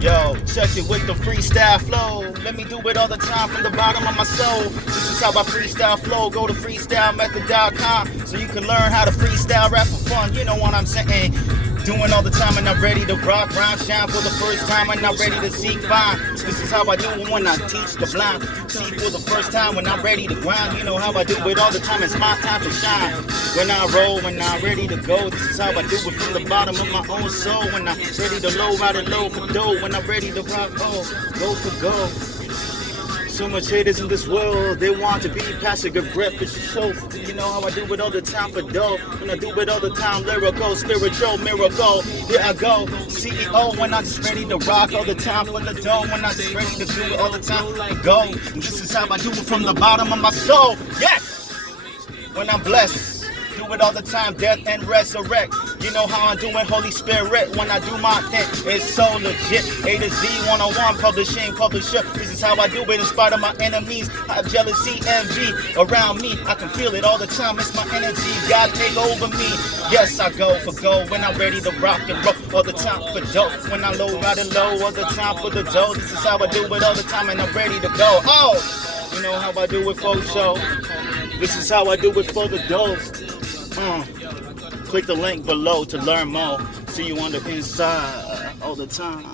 Yo, check it with the freestyle flow. Let me do it all the time from the bottom of my soul. This is how I freestyle flow. Go to freestylemethod.com so you can learn how to freestyle rap for fun. You know what I'm saying? Doing all the time and I'm ready to rock, rhyme, shine for the first time and I'm ready to seek fine. This is how I do it when I teach the blind. See for the first time when I'm ready to grind. You know how I do it all the time, it's my time to shine. When I roll, when I'm ready to go. This is how I do it from the bottom of my own soul. When I'm ready to low, ride it low for dough. When I'm ready to rock, oh, go for go. So much haters in this world, they want to be passive aggressive show. You know how I do it all the time for dough. When I do it all the time, lyrical, spiritual, miracle. Here I go, CEO when I'm just ready to rock all the time for the dough. When I'm just ready to do it all the time for go. And this is how I do it from the bottom of my soul. Yes! When I'm blessed, do it all the time, death and resurrect. You know how I'm doing, Holy Spirit, when I do my thing. It's so legit, A to Z, 101, publishing, publisher. This is how I do it in spite of my enemies. I have jealousy, envy around me. I can feel it all the time, it's my energy. God take over me. Yes, I go for gold when I'm ready to rock and roll. All the time for dope, when I low, ride it low. All the time for the dough. This is how I do it all the time and I'm ready to go. Oh, you know how I do it for show. This is how I do it for the dough. Click the link below to learn more. See you on the inside all the time.